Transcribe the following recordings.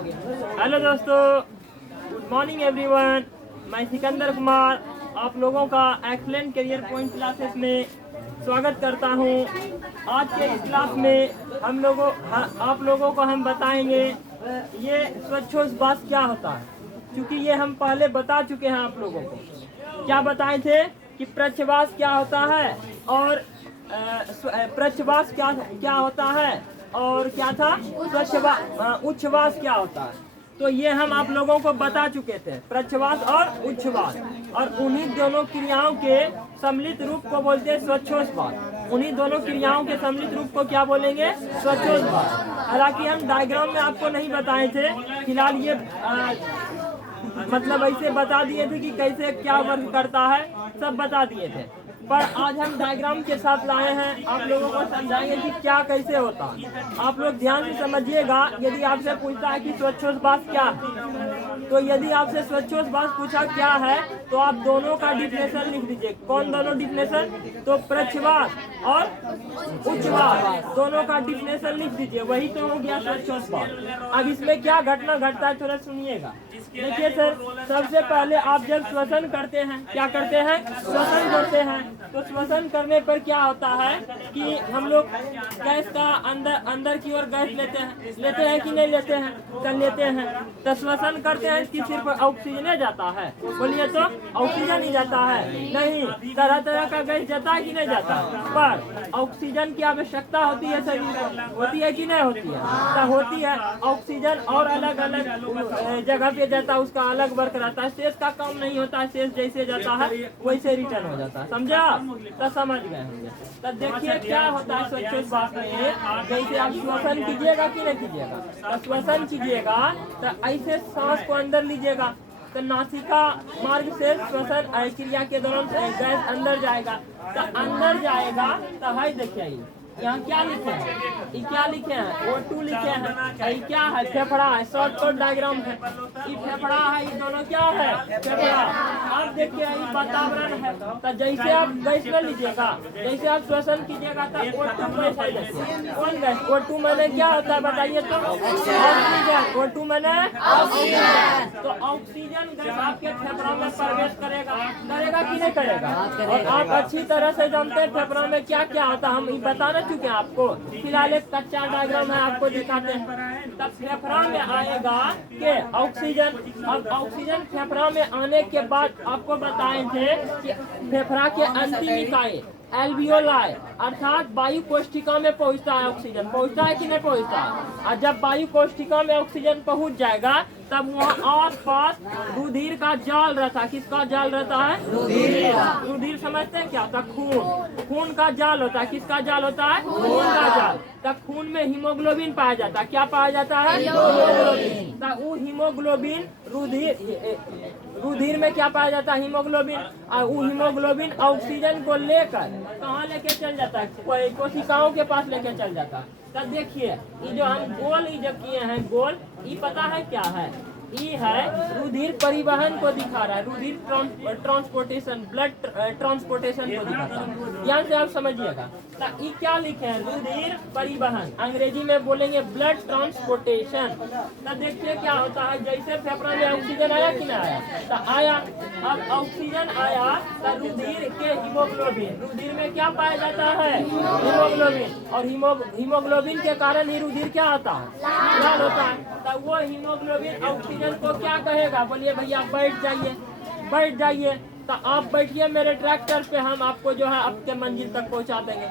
Hello दोस्तों, good morning everyone. मैं सिकंदर कुमार आप लोगों का एक्सीलेंट करियर पॉइंट क्लासेस में स्वागत करता हूं। आज के इस क्लास में आप लोगों को हम बताएंगे ये स्वच्छोच्छ्वास क्या होता है। क्योंकि ये हम पहले बता चुके हैं आप लोगों को। क्या बताए थे कि प्रच्छवास क्या होता है और प्रच्छवास क्या होता है और क्या था उच्छ्वास क्या होता है। तो ये हम आप लोगों को बता चुके थे, प्रच्छवास और उच्छ्वास, और उन्हीं दोनों क्रियाओं के सम्मिलित रूप को बोलते हैं स्वच्छोच्छ्वास। उन्हीं दोनों क्रियाओं के सम्मिलित रूप को क्या बोलेंगे? स्वच्छोच्छ्वास। हालांकि हम डायग्राम में आपको नहीं बताए थे, फिलहाल ये मतलब ऐसे बता दिए थे कि कैसे क्या वर्क करता है, सब बता दिए थे। पर आज हम डायग्राम के साथ लाए हैं, आप लोगों को समझाएंगे कि क्या कैसे होता है। आप लोग ध्यान से समझिएगा। यदि आपसे पूछता है कि स्वच्छोच्छ्वास क्या है, तो यदि आपसे स्वच्छोच्छ्वास पूछा क्या है तो आप दोनों का डिफिनेशन लिख दीजिए। कौन दोनों डिफिनेशन? तो प्रच्छवास और उच्छ्वास दोनों का डिफिनेशन लिख दीजिए, वही तो हो गया स्वच्छोच्छ्वास। अब इसमें क्या घटना घटता है थोड़ा सुनिएगा। देखिए सर, सबसे पहले आप जब श्वसन करते हैं, क्या करते हैं? श्वसन करते हैं। तो श्वसन करने पर क्या होता है कि हम लोग गैस का अंदर की ओर गैस लेते हैं कि नहीं लेते हैं? तो लेते हैं। तो श्वसन करते हैं कि सिर्फ ऑक्सीजन जाता है? बोलिए तो ऑक्सीजन ही जाता है? नहीं, तरह तरह का गैस जाता है कि नहीं जाता? पर ऑक्सीजन की आवश्यकता होती है शरीर को, होती है कि नहीं होती है? तो होती है। ऑक्सीजन और अलग अलग जगह पे जाता है, उसका अलग वर्क रहता है। शेष का काम नहीं होता है, शेष जैसे जाता है वैसे रिटर्न हो जाता है। समझा? तो समझ गए होंगे। तो देखिए क्या होता है स्वच्छोच्छ्वास में। जैसे आप श्वसन कीजिएगा कि नहीं कीजिएगा? तो श्वसन कीजिएगा तो ऐसे सांस को अंदर लीजिएगा, तो नासिका मार्ग से श्वसन क्रिया के दौरान गैस अंदर जाएगा। तो अंदर जाएगा तो है, देखिए यहाँ क्या लिखे हैं? ये क्या लिखे हैं? O2 लिखे हैं। ये क्या है? फेफड़ा है। शॉर्टकट डायग्राम है। ये फेफड़ा है, ये दोनों क्या है? फेफड़ा। अब देखिए ये वातावरण है। तो जैसे आप गैस में लीजिएगा, जैसे आप श्वसन कीजिएगा तो O2 गैस है। देखिए कौन गैस? O2 मैंने क्या होता है बताइए तो? ऑक्सीजन। O2 मैंने ऑक्सीजन। तो ऑक्सीजन गैस आपके फेफड़ा में प्रवेश करेगा कि नहीं करेगा? और आप अच्छी तरह से जानते हैं फेफड़ा में क्या क्या होता है, हम ये बताना चुके हैं आपको। फिलहाल एक कच्चा डायग्राम है, आपको दिखाते हैं। तब फेफड़ा में आएगा के ऑक्सीजन। अब ऑक्सीजन फेफड़ा में आने के बाद आपको बताए थे कि फेफड़ा के अंतिम इकाई एल्वियोलाई अर्थात वायु कोशिका में पहुंचता है। ऑक्सीजन पहुंचता है कि नहीं पहुंचता? और जब वायु कोशिका में ऑक्सीजन पहुंच जाएगा तब वहाँ आस पास रुधिर का जाल रहता है। किसका जाल रहता है? रुधिर समझते हैं क्या होता? खून का जाल होता है। किसका जाल होता है? खून का जाल। तब खून में हीमोग्लोबिन पाया जाता है। क्या पाया जाता है? हीमोग्लोबिन। तब वो हीमोग्लोबिन रुधिर में क्या पाया जाता है? हीमोग्लोबिन। और वो हीमोग्लोबिन ऑक्सीजन को लेकर कहाँ लेके चल जाता है? कोशिकाओं के पास लेके चल जाता है। तब देखिए ये जो हम गोल जो किए हैं, गोल ये पता है क्या है? ये है रुधिर परिवहन को दिखा रहा है। रुधिर ट्रांसपोर्टेशन, ब्लड ट्रांसपोर्टेशन को दिखाता है। ध्यान से आप समझिएगा। तो ये क्या लिखे हैं? रुधिर परिवहन, अंग्रेजी में बोलेंगे ब्लड ट्रांसपोर्टेशन। तो देखिए क्या होता है, जैसे फेफड़ा में ऑक्सीजन आया कि नहीं आया? तो आया। अब ऑक्सीजन आया तो रुधिर के रुधिर में क्या पाया जाता है? हीमोग्लोबिन। और हीमोग्लोबिन के कारण ही रुधिर क्या होता है? लाल होता है। तो वो हीमोग्लोबिन ऑक्सीजन को क्या कहेगा? बोलिए भैया बैठ जाइए। तो आप बैठिए मेरे ट्रैक्टर पे, हम आपको जो है आपके मंजिल तक पहुंचा देंगे।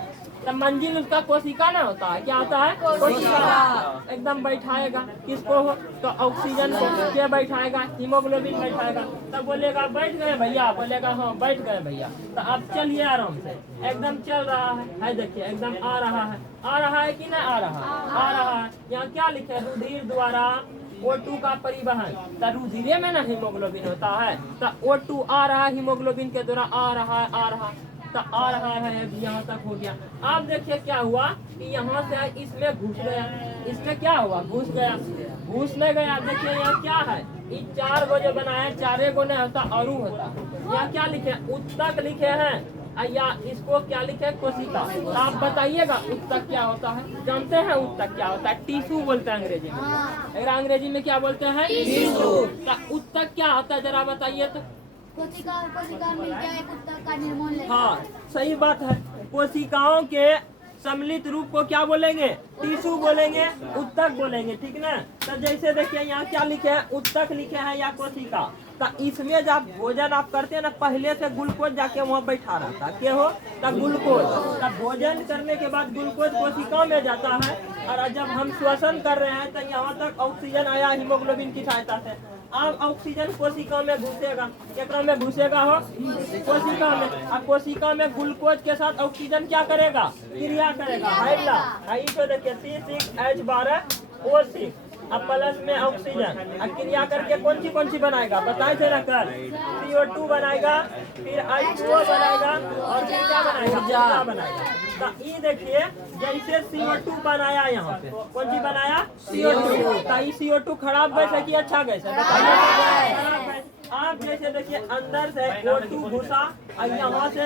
तो मंजिल उसका कोशिका ना होता है? क्या होता है? कोशिका। एकदम बैठाएगा किसको हो? तो ऑक्सीजन को क्या बैठाएगा? हीमोग्लोबिन बैठाएगा। तब बोलेगा बैठ गए भैया? बोलेगा हाँ बैठ गए भैया। तो आप चलिए आराम से, एकदम चल रहा है। देखिए एकदम आ रहा है कि नहीं आ रहा है। यहाँ क्या लिखे? रुधिर द्वारा O2 का परिवहन। तो रुधिर में ना हीमोग्लोबिन होता है, तो O2 आ रहा है हीमोग्लोबिन के द्वारा, आ रहा तो आ रहा है। यहाँ तक हो गया। अब देखिए क्या हुआ कि यहाँ से इसमें घुस गया। इसमें क्या हुआ? घुस गया। घुसने गया। देखिए यहाँ क्या है? ये 4 गो जो बनाया, 4 गो नहीं होता, अरु होता। यहाँ क्या लिखे? उत्तक लिखे हैं। या इसको क्या लिखे है? कोशिका। तो आप बताइएगा उत्तक क्या होता है? जानते हैं उत्तक क्या होता है? टिश्यू बोलते हैं अंग्रेजी में। अगर अंग्रेजी में क्या बोलते हैं? टिश्यू। उत्तक क्या होता है जरा बताइए तो। कोशिका मिलकर एक उत्तक का निर्माण लेता है। हाँ, सही बात है। कोशिकाओं के सम्मिलित रूप को क्या बोलेंगे? टिश्यू बोलेंगे, उत्तक बोलेंगे, ठीक ना। तो जैसे देखिए यहाँ क्या लिखे हैं? उत्तक लिखे हैं या कोशिका। तो इसमें जब भोजन आप करते हैं ना, पहले से ग्लूकोज जाके वहाँ बैठा रहता है। क्या हो? तो ग्लूकोज। तब भोजन करने के बाद ग्लूकोज कोशिका में जाता है, और जब हम श्वसन कर रहे हैं तो यहाँ तक ऑक्सीजन आया हीमोग्लोबिन की सहायता से। अब ऑक्सीजन कोशिका में घुसेगा। क्या में घुसेगा? हो कोशिका में। अब कोशिका में ग्लूकोज के साथ ऑक्सीजन क्या करेगा? क्रिया करेगा। हाइड्रा तो देखिए C6H12O6। अब प्लस में ऑक्सीजन अब क्रिया करके कौन सी बनाएगा? बताए थे ना कल। CO2 बनाएगा, फिर H2O बनाएगा, और फिर क्या बनाएगा? ऊर्जा बनाएगा। तो ये देखिए जैसे CO2 बनाया, यहाँ पे कौन सी बनाया? CO2। तो ये CO2 खराब गैस है कि अच्छा गैस है? बताइए। खराब गैस। आप जैसे देखिए अंदर से O2 घुसा और यहाँ से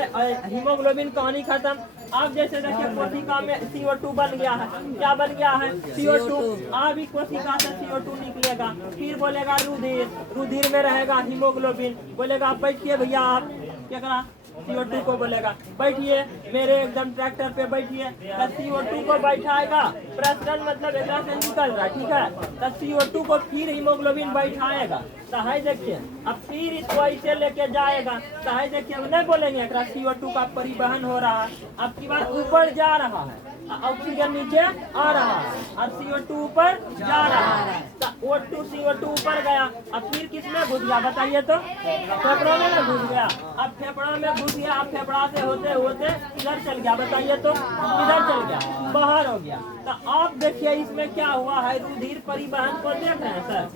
हीमोग्लोबिन कहानी खत्म। आप जैसे देखिए कोशिका में CO2 बन गया है। क्या बन गया है? CO2। अभी कोशिका से CO2 निकलेगा, फिर बोलेगा रुधिर, रुधिर में रहेगा हीमोग्लोबिन। बोलेगा आप बैठिए भैया, आप क्या करा? CO2 को बोलेगा बैठिए मेरे एकदम ट्रैक्टर पे बैठिए। तो CO2 को बैठाएगा, प्रसरण मतलब एक से निकल रहा, ठीक है। तो CO2 को फिर हीमोग्लोबिन बैठाएगा। तो है देखिए, अब फिर इसको ऐसे लेके जाएगा। तो है देखिए, हम नहीं बोलेंगे CO2 का परिवहन हो रहा है। अब की बार ऊपर जा रहा है, ऑक्सीजन नीचे आ रहा है, और CO2 ऊपर जा रहा है। तो O2 CO2 ऊपर गया, अब फिर किसमें घुस गया? बताइए तो। फेफड़ों में घुस गया। अब फेफड़ा में घुस गया, अब फेफड़ा से होते होते इधर चल गया। बताइए तो किधर चल गया? बाहर हो गया। तो आप देखिए इसमें क्या हुआ है? रुधिर परिवहन को देख रहे हैं सर?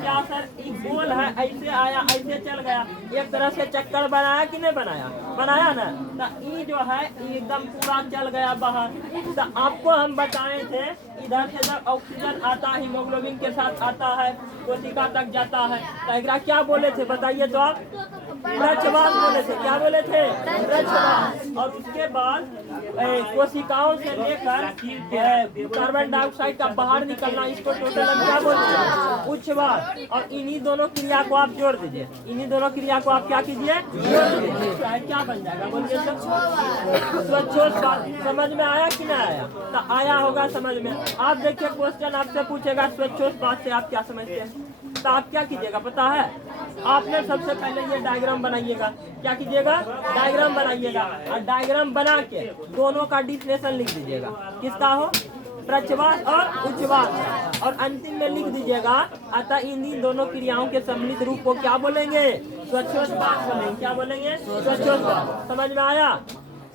क्या सर? एक गोल है, ऐसे आया ऐसे चल गया, एक तरह से चक्कर बनाया कि नहीं बनाया? बनाया ना। तो ये जो है एकदम पूरा चल गया बाहर। तो आपको हम बताए थे इधर से जब ऑक्सीजन आता है हीमोग्लोबिन के साथ आता है, कोशिका तक जाता है, तो क्या बोले थे? बताइए तो आप। प्रच्छवास बोले थे। क्या बोले थे? प्रच्छवास। और उसके बाद कोशिकाओं से लेकर कार्बन डाइऑक्साइड का बाहर निकलना, इसको टोटल हम क्या बोलते हैं? उच्छवास। और इन्हीं दोनों क्रिया को आप जोड़ दीजिए। इन्हीं दोनों क्रिया को आप क्या कीजिए? जोड़ दीजिए। क्या बन जाएगा? बोलिए सर। स्वच्छोच्छवास। समझ में आया कि नहीं आया? तो आया होगा समझ में। आप देखिए क्वेश्चन आपसे पूछेगा स्वच्छोच्छवास से आप क्या समझते हैं? तो आप क्या कीजिएगा पता है? आपने सबसे पहले ये डायग्राम बनाइएगा। क्या कीजिएगा? डायग्राम बनाइएगा, और डायग्राम बना के दोनों का डिफिनेशन लिख दीजिएगा। किसका हो? प्रच्छवास और उच्छवास। और अंतिम में लिख दीजिएगा अतः इन दोनों क्रियाओं के सम्मिलित रूप को क्या बोलेंगे? स्वच्छोच्छवास बोलेंगे। क्या बोलेंगे? स्वच्छोच्छवास। समझ में आया?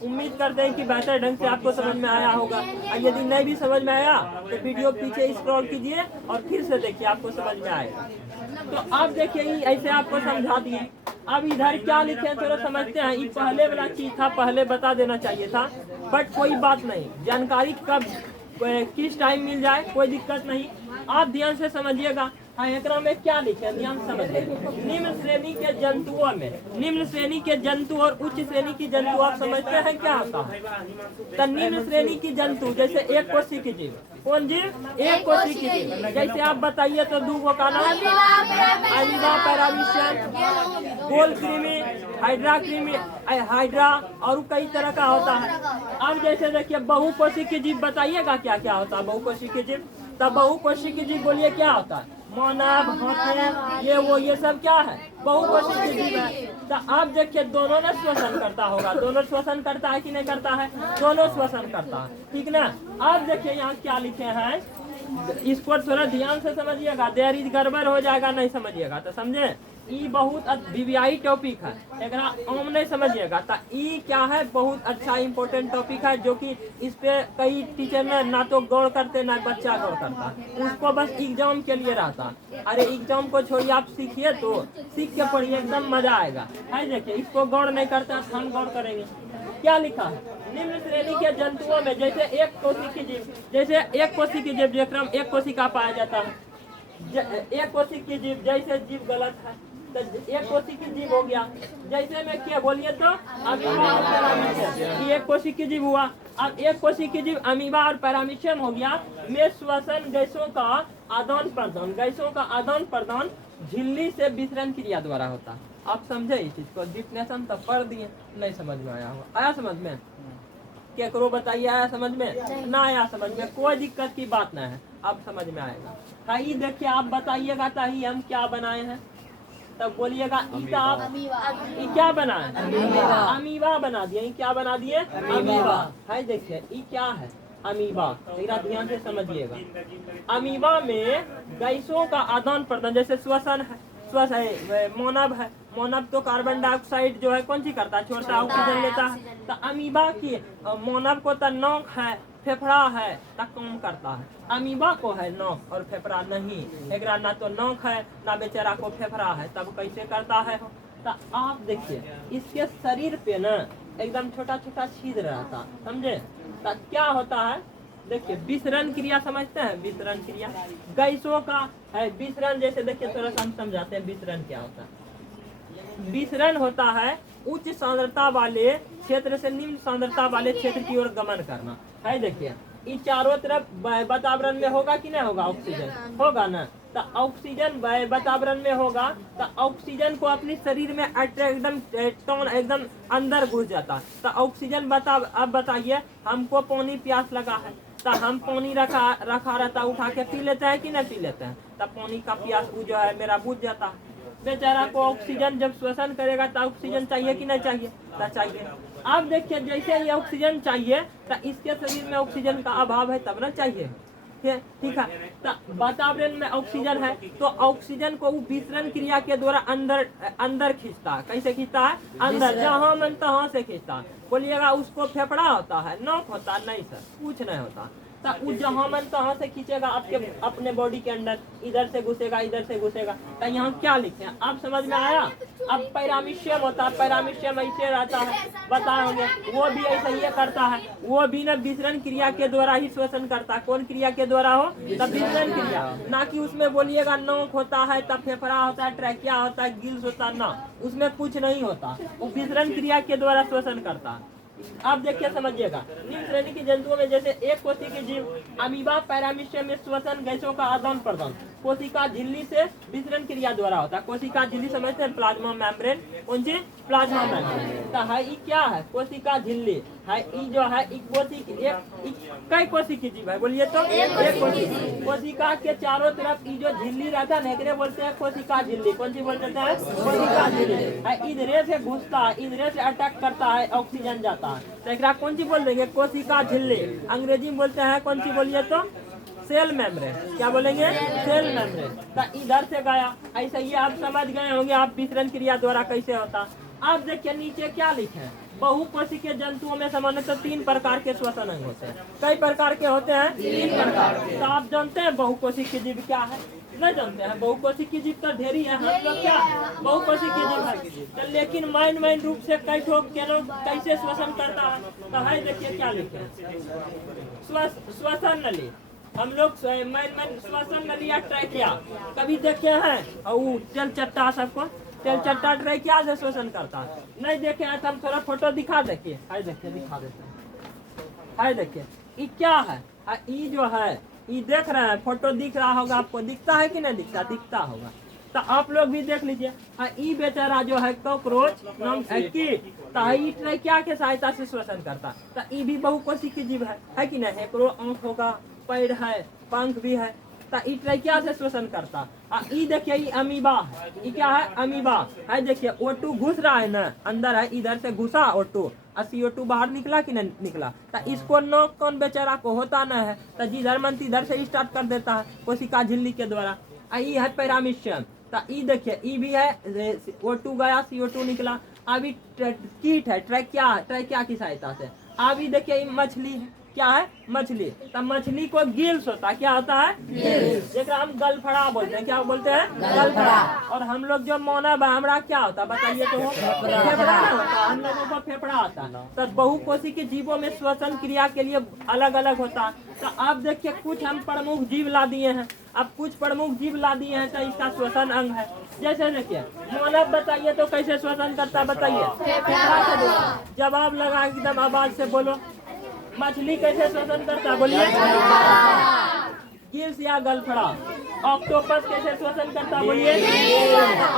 उम्मीद करते हैं कि बेहतर ढंग से आपको समझ में आया होगा। और यदि नहीं भी समझ में आया तो वीडियो पीछे स्क्रॉल कीजिए और फिर से देखिए, आपको समझ में आएगा। तो आप देखिए ऐसे आपको समझा दिए। अब इधर क्या लिखे थोड़ा समझते हैं। ये पहले वाला चीज था, पहले बता देना चाहिए था, बट कोई बात नहीं। जानकारी कब किस टाइम मिल जाए कोई दिक्कत नहीं। आप ध्यान से समझिएगा। एकरा में क्या लिखे ध्यान समझिए। निम्न श्रेणी के जंतुओं में, निम्न श्रेणी के जंतु और उच्च श्रेणी की जंतु आप समझते हैं क्या होता है? तो निम्न श्रेणी की जंतु जैसे एक कोशिकीय जीव। कौन जीव? एक कोशिकीय जीव। जैसे आप बताइए तो दो गो का नाम? अमीबा, पैरामीशियम, गोल कृमि, हाइड्रा कृमि, हाइड्रा, और कई तरह का होता है। अब जैसे देखिए बहुकोशिकीय जीव बताइएगा क्या क्या होता है बहुकोशिकीय जीव? तब बहुकोशिकीय जीव बोलिए क्या होता है? मोनाब, हाथे, ये सब क्या है? बहुकोशिकीय जीव है। तो आप देखिए दोनों ने श्वसन करता होगा। दोनों श्वसन करता है कि नहीं करता है? दोनों श्वसन करता है, ठीक ना। आप देखिए यहाँ क्या लिखे हैं, इसको थोड़ा ध्यान से समझिएगा। देरी गड़बड़ हो जाएगा नहीं समझिएगा तो समझे। ई बहुत वीवीआई टॉपिक है, एकरा आम नहीं समझिएगा। तो ई क्या है? बहुत अच्छा इंपॉर्टेंट टॉपिक है, जो कि इस पे कई टीचर ने ना तो गौर करते ना बच्चा गौर करता, उसको बस एग्जाम के लिए रहता। अरे एग्जाम को छोड़िए, आप सीखिए तो सीख के पढ़िए, एकदम मजा आएगा। है देखिए इसको गौर नहीं करता, हम गौर करेंगे। क्या लिखा है? निम्न श्रेणी के जंतुओं में जैसे एक कोशिकीय जीव, जैसे एक कोशिकीय जीव जेकरा में एक कोशिका पाया जाता है। एक कोशिकीय जीव जैसे जीव गलत है, तो एक कोशिकी की जीव हो गया। जैसे में क्या बोलिए तो अमीबा और पैरामीशियम, ये एक कोशिकी की जीव हुआ। अब एक कोशिकी की जीव अमीबा और पैरामीशियम हो गया में श्वसन गैसों का आदान प्रदान, गैसों का आदान प्रदान झिल्ली से विसरण क्रिया द्वारा होता। आप समझे इस चीज को? डिफिनेशन तो पढ़ दिए, नहीं समझ में आया होगा। आया समझ में? केकरो बताइए, आया समझ में? ना आया समझ में, कोई दिक्कत की बात ना है, अब समझ में आएगा। कहीं देखिए आप बताइएगा ताकि हम क्या बनाए हैं, तब बोलिएगा ईटा आप ये क्या बनाए? अमीबा बना दिए। ये क्या बना दिए? अमीबा है। देखिए ये क्या है? अमीबा। जरा ध्यान से समझिएगा। अमीबा में गैसों का आदान प्रदान, जैसे श्वसन है, श्वास है, मोनब है। मोनब तो कार्बन डाइऑक्साइड जो है कौन सी करता है? छोड़ता, ऑक्सीजन लेता है। तो अमीबा की मोनब को तो नोक है, फेफड़ा है, तक काम करता है। अमीबा को है नोक और फेफड़ा नहीं, एकरा ना तो नोक है ना बेचारा को फेफड़ा है, तब कैसे करता है? तो आप देखिए इसके शरीर पे ना एकदम छोटा छोटा छिद्र रहता, समझे? तो क्या होता है? देखिए विसरण क्रिया समझते हैं? विसरण क्रिया गैसों का है विसरण। जैसे देखिए थोड़ा सा हम समझाते हैं विसरण क्या होता है। विसरण होता है उच्च सांद्रता वाले क्षेत्र से निम्न सांद्रता वाले क्षेत्र की ओर गमन करना है। देखिए ये चारों तरफ वातावरण में होगा कि नहीं होगा? ऑक्सीजन होगा ना, तो ऑक्सीजन वातावरण में होगा तो ऑक्सीजन को अपने शरीर में एकदम अंदर घुस जाता। तो ऑक्सीजन अब बताइए हमको पानी प्यास लगा है तो हम पानी रखा रहता, उठा के पी लेते हैं कि नहीं पी लेते हैं? तब पानी का प्यास जो है मेरा बुझ जाता है। बेचारा को ऑक्सीजन जब श्वसन करेगा तो ऑक्सीजन चाहिए कि नहीं चाहिए? तो चाहिए। अब देखिए जैसे ये ऑक्सीजन चाहिए तो इसके शरीर में ऑक्सीजन का अभाव है तब ना चाहिए, ठीक है? तो वातावरण में ऑक्सीजन है तो ऑक्सीजन को वो विसरण क्रिया के द्वारा अंदर खींचता है। कैसे खींचता है? अंदर, जहाँ मन तहाँ से खींचता है। बोलिएगा उसको फेफड़ा होता है, नोक होता है? नहीं सर, कुछ नहीं होता। तो वो जहाँ मन तहाँ से खींचेगा आपके अपने बॉडी के अंदर, इधर से घुसेगा इधर से घुसेगा। तो यहाँ क्या लिखे हैं आप समझ में आया? अब पैरामीशियम होता है, पैरामीशियम ऐसे रहता है, बताए होंगे, वो भी ऐसा ही करता है। वो भी न विसरण क्रिया के द्वारा ही श्वसन करता है। कौन क्रिया के द्वारा हो? तब विसरण क्रिया, ना कि उसमें बोलिएगा नोक होता है तब फेफड़ा होता है, ट्रैकिया होता है, गिल्स होता है, ना, उसमें कुछ नहीं होता। वो विसरण क्रिया के द्वारा श्वसन करता है। आप देखिए समझिएगा। निम्न श्रेणी की जंतुओं में जैसे एक कोशिकीय जीव अमीबा पैरामीशियम में श्वसन गैसों का आदान प्रदान कोशिका झिल्ली से विसरण क्रिया द्वारा होता है। कोशिका झिल्ली समझते हैं? Plasma membrane. कौन सी? Plasma membrane. तो है ये क्या है? कोशिका झिल्ली है। ये जो है कई कोशिकीय जीव है? बोलिए तो एक कोशिका के चारों तरफ ये जो झिल्ली रहता है ना बोलते हैं कोशिका झिल्ली। कौन सी बोलते हैं? कोशिका झिल्ली। इधरे से घुसता है, इधरे से अटैक करता है, ऑक्सीजन जाता है, तो एकरा कौन सी बोल देंगे? कोशिका झिल्ली। अंग्रेजी में बोलते हैं कौन सी? बोलिए तो सेल मेम्ब्रेन। क्या बोलेंगे? Cell membrane. तो इधर से गया, ऐसे ही आप समझ गए होंगे आप विसरण क्रिया द्वारा कैसे होता। आप देखिए नीचे क्या लिखे हैं? बहुकोशिकीय जंतुओं में सामान्यतः 3 प्रकार के श्वसन अंग होते हैं। कई प्रकार के होते हैं? 3 प्रकार के। तो आप जानते हैं बहुकोशिकीय जीव क्या है? नहीं जानते हैं? बहुकोशिकीय जीव तो ढेरी है, हम लोग क्या बहुकोशिकीय जीव है, तो लेकिन मेन रूप से कई ठोक कैसे श्वसन करता है? तो है देखिए क्या लिखे हैं? श्वसन नली। हम लोग श्वसन नली या ट्रैकिया कभी देखे हैं? और चल चट्टा सबको तेल चट्टा ट्रैकिया से श्वसन करता है। नहीं देखे हैं तो हम थोड़ा फोटो दिखा देखिए। हाय देखिए, दिखा देते हैं। हाय देखिए ये क्या है? ये जो है ये देख रहे हैं, फोटो दिख रहा होगा आपको? दिखता है कि नहीं दिखता? दिखता होगा। तो आप लोग भी देख लीजिए। ये बेचारा जो है कॉकरोच नाम की ट्रैकिया के सहायता से श्वसन करता। तो ये भी बहुकोशिकीय जीव है कि नहीं? एकरो आंख होगा, पैर है, पंख भी है, तो ये ट्रैकिया से श्वसन करता। ये देखिए ये अमीबा है। ये क्या है? अमीबा है। देखिए O2 घुस रहा है ना अंदर, है इधर से घुसा O2 और CO2 बाहर निकला कि नहीं निकला। तो इसको नोक कौन बेचारा को होता न है, तो जिधर मन तिधर से स्टार्ट कर देता है कोशिका झिल्ली के द्वारा। ये है पैरामीशियम। तो ये देखिए ये भी है, O2 गया, CO2 निकला। अभी कीट है ट्रैकिया की सहायता से। अभी देखिए ये मछली है, क्या है? मछली। तब मछली को गिल्स होता है, क्या होता है? गिल्स, जेकरा हम गलफड़ा बोलते हैं। क्या बोलते हैं? गलफड़ा। और हम लोग जो मानव है, हमारा क्या होता है बताइए तो? फेफड़ा ना होता, हम लोगों को फेफड़ा आता है। तो बहुकोशी के जीवों में श्वसन क्रिया के लिए अलग अलग होता है। तो आप देखिए कुछ हम प्रमुख जीव ला दिए हैं, अब कुछ प्रमुख जीव ला दिए हैं तो इसका श्वसन अंग है। जैसे देखिए मानव, बताइए तो कैसे श्वसन करता है बताइए? फेफड़ा से द्वारा। जवाब लगा एकदम आवाज से बोलो। मछली कैसे श्वसन करता है बोलिए? गिल्स या गलफड़ा। ऑक्टोपस कैसे श्वसन करता है बोलिए?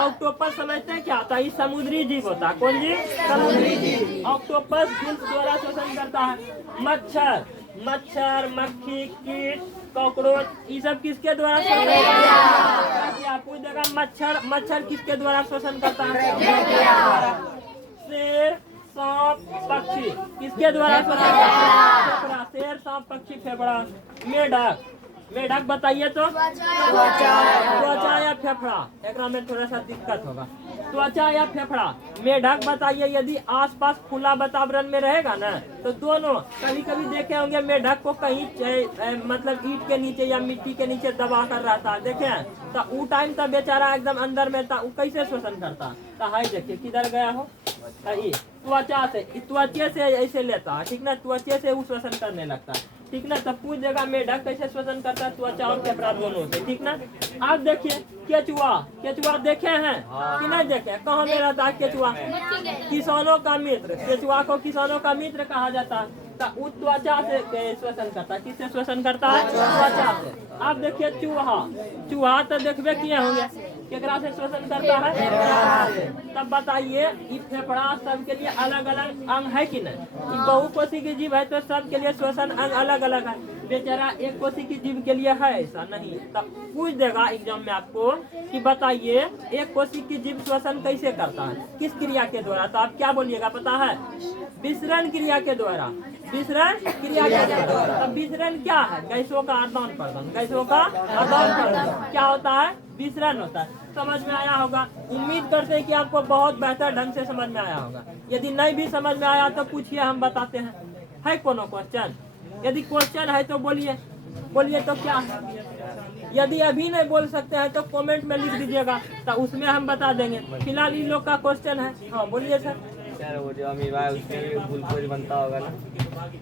ऑक्टोपस समझते हैं क्या होता है? समुद्री जीव होता है। कौन जीव? समुद्री जीव। ऑक्टोपस गिल्स द्वारा श्वसन करता है। मच्छर, मच्छर, मक्खी, कीट, कॉकरोच, ये सब किसके द्वारा श्वसन करता है? पूछ देगा मच्छर किसके द्वारा श्वसन करता है? शेर, सांप, पक्षी किसके द्वारा श्वसन करता है? शेर, सांप, पक्षी, फेफड़ा। मेढक, मेढक बताइए तो? त्वचा या फेफड़ा? एक में थोड़ा सा दिक्कत होगा। त्वचा या फेफड़ा? मेढक बताइए। यदि आसपास खुला वातावरण में रहेगा ना तो दोनों, कभी कभी देखे होंगे मेढक को कहीं मतलब ईंट के नीचे या मिट्टी के नीचे दबा कर रहता है, देखे? तो वो टाइम तक बेचारा एकदम अंदर में था, वो कैसे श्वसन करता? तो हाई देखिए किधर गया हो, त्वचा से, त्वचे से ऐसे लेता है, ठीक ना? त्वचे से वो श्वसन करने लगता है, ठीक ना? तब पूछ देगा मेढक कैसे श्वसन करता है? त्वचा और फेफड़ा दोनों से, ठीक ना? आप देखिए केचुआ, केचुआ देखे हैं कि नहीं देखे? कहाँ में रहता है केचुआ? किसानों का मित्र। केचुआ को किसानों का मित्र कहा जाता है। तो त्वचा से श्वसन करता है। किससे श्वसन करता है? त्वचा से। आप देखिए चूहा, चूहा तो देखबे किए होंगे, केकरा से श्वसन करता है? फेफड़ा से। तब बताइए ये फेफड़ा सबके लिए अलग अलग अंग है कि नहीं? ये बहुकोशी की जीव है तो सबके लिए श्वसन अंग अलग अलग है। बेचारा एक कोशी की जीव के लिए है ऐसा नहीं। तब पूछ देगा एग्जाम में आपको कि बताइए एक कोशी की जीव श्वसन कैसे करता है, किस क्रिया के द्वारा? तो आप क्या बोलिएगा पता है? विसरण क्रिया के द्वारा। विसरण क्रिया के द्वारा। तब विसरण क्या है? गैसों का आदान प्रदान। गैसों का आदान प्रदान क्या होता है? विसरण होता है। समझ में आया होगा? उम्मीद करते हैं कि आपको बहुत बेहतर ढंग से समझ में आया होगा। यदि नहीं भी समझ में आया तो पूछिए, हम बताते हैं। है कोनो क्वेश्चन? यदि क्वेश्चन है तो बोलिए, बोलिए तो क्या है? यदि अभी नहीं बोल सकते हैं तो कमेंट में लिख दीजिएगा, तो उसमें हम बता देंगे। फिलहाल इन लोग का क्वेश्चन है। हाँ बोलिए सर। सर वो जो अमीबा है उसमें ग्लूकोज बनता होगा ना?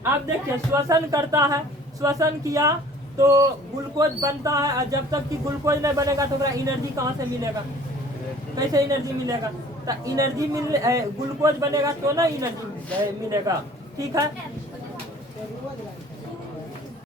आप देखिए श्वसन करता है, श्वसन किया तो ग्लूकोज बनता है, और जब तक कि ग्लूकोज नहीं बनेगा तो एनर्जी कहाँ से मिलेगा? कैसे एनर्जी मिलेगा? तो एनर्जी ग्लूकोज बनेगा तो ना एनर्जी मिलेगा, ठीक है?